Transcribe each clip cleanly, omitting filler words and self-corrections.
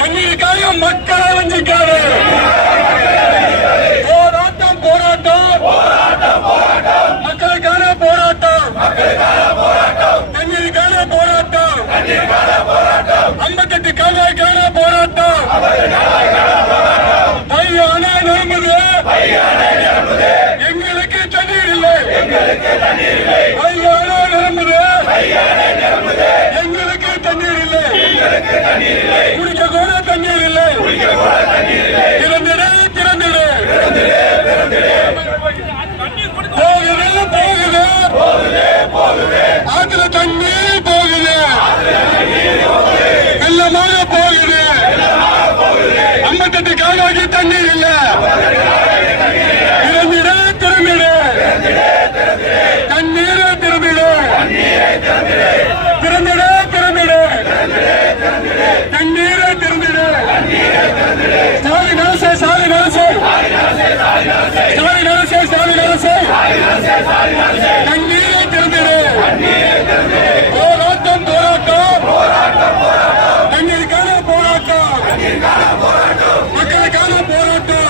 தண்ணீருக்காக மக்களை வஞ்சிக்காது. போராட்டம் போராட்டம் மக்களுக்கான போராட்டம், தண்ணீருக்கான போராட்டம், 58 கால்வாய்க்கான போராட்டம். பையான நிரம்புது, எங்களுக்கு தண்ணீர் இல்லை. பையான நிரம்புது, எங்களுக்கு தண்ணீர் இல்லை. குடிக்க கூட தண்ணீர் இல்லை. திறந்திடு திறந்திடு. போகுது ஆத்துல தண்ணீர் போகுது, வெள்ளமாக போகுது. 58 கால்வாய்க்கு தண்ணீர் இல்ல. திறந்திடு திறந்திடு. தண்ணீரை திறந்திடு. திறந்திடு திறந்திடு. தண்ணீரை திறந்திடு. ஸ்டாலின் அரசு, ஸ்டாலின் அரசு, ஸ்டாலின் அரசு, ஸ்டாலின் அரசு, தண்ணீரை திறந்திடு. போராட்டம் போராட்டம், தண்ணீருக்கான போராட்டம், மக்களுக்கான போராட்டம்,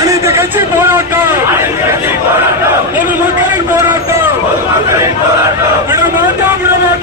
அனைத்து கட்சி போராட்டம், பொதுமக்களின் போராட்டம். விடமாட்டோம் விடமாட்டோம்.